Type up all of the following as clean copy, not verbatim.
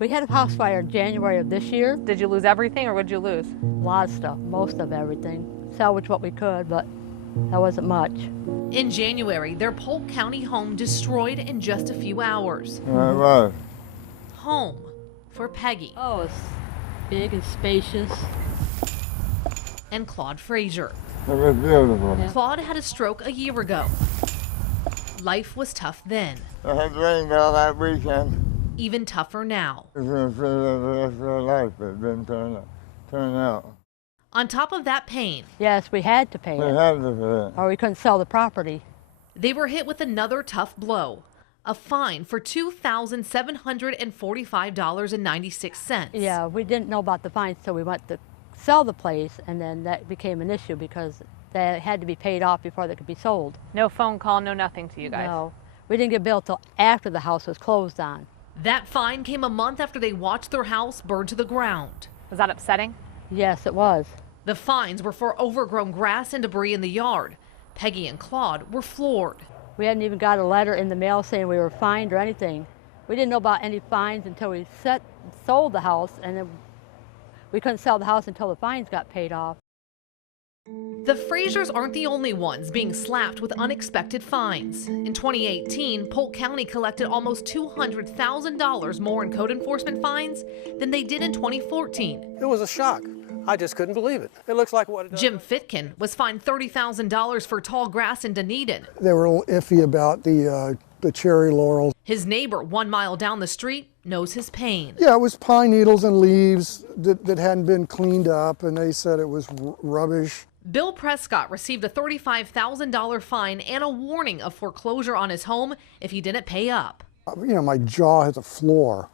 We had a house fire in January of this year. Did you lose everything, or what did you lose? A lot of stuff, most of everything. Salvaged what we could, but that wasn't much. In January, their Polk County home destroyed in just a few hours. Home for Peggy. Oh, it's big and spacious. And Claude Frazier. It was beautiful. Yeah. Claude had a stroke a year ago. Life was tough then. It had rained all that weekend. Even tougher now. It's been for the rest of their life. It's been turned out. On top of that pain, Yes, we had to pay We it, had to pay it. or we couldn't sell the property. they were hit with another tough blow. A fine for $2,745.96. Yeah, we didn't know about the fines till we went to sell the place, and then that became an issue because they had to be paid off before they could be sold. No phone call, no nothing to you guys. No, we didn't get billed till after the house was closed on. That fine came a month after they watched their house burn to the ground. Was that upsetting? Yes, it was. The fines were for overgrown grass and debris in the yard. Peggy and Claude were floored. We hadn't even got a letter in the mail saying we were fined or anything. We didn't know about any fines until we sold the house, and then we couldn't sell the house until the fines got paid off. The Fraziers aren't the only ones being slapped with unexpected fines. In 2018, Polk County collected almost $200,000 more in code enforcement fines than they did in 2014. It was a shock. I just couldn't believe it. It looks like what it does. Jim Fitkin was fined $30,000 for tall grass in Dunedin. They were a little iffy about the cherry laurels. His neighbor 1 mile down the street knows his pain. Yeah, it was pine needles and leaves that hadn't been cleaned up, and they said it was rubbish. Bill Prescott received a $35,000 fine and a warning of foreclosure on his home if he didn't pay up. You know, my jaw hit the floor.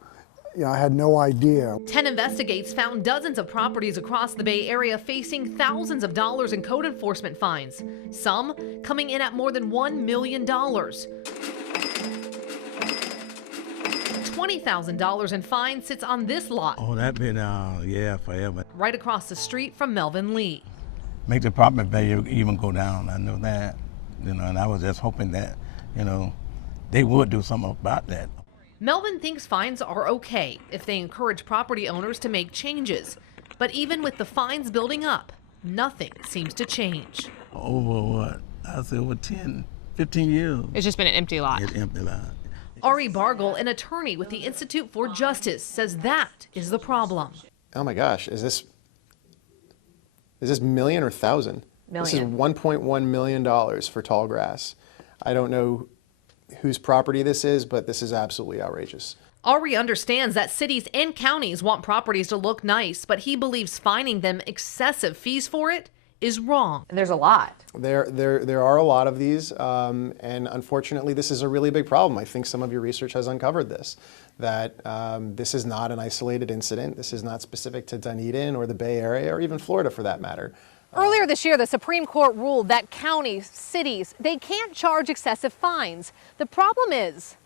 You know, I had no idea. 10Investigates found dozens of properties across the Bay Area facing thousands of dollars in code enforcement fines, some coming in at more than $1 million. $20,000 in fines sits on this lot. Oh, that been, yeah, forever. Right across the street from Melvin Lee. Make the property value even go down. I know that, you know, and I was just hoping that, you know, they would do something about that. Melvin thinks fines are okay if they encourage property owners to make changes. But even with the fines building up, nothing seems to change. Over what? I say over 10, 15 years. It's just been an empty lot. It's empty lot. Ari Bargle, an attorney with the Institute for Justice, says that is the problem. Oh my gosh, is this million or thousand? Million. This is $1.1 million for tall grass. I don't know whose property this is, but this is absolutely outrageous. Ari understands that cities and counties want properties to look nice, but he believes fining them excessive fees for it is wrong. And there's a lot. There are a lot of these, and unfortunately this is a really big problem. I think some of your research has uncovered this, that this is not an isolated incident. This is not specific to Dunedin or the Bay Area or even Florida for that matter. Earlier this year, the Supreme Court ruled that counties, cities, they can't charge excessive fines. The problem is,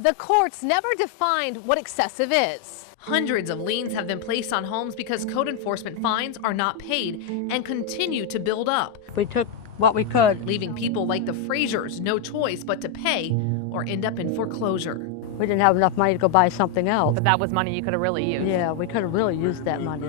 the courts never defined what excessive is. Hundreds of liens have been placed on homes because code enforcement fines are not paid and continue to build up. We took what we could. Leaving people like the Fraziers no choice but to pay or end up in foreclosure. We didn't have enough money to go buy something else. But that was money you could have really used. Yeah, we could have really used that money.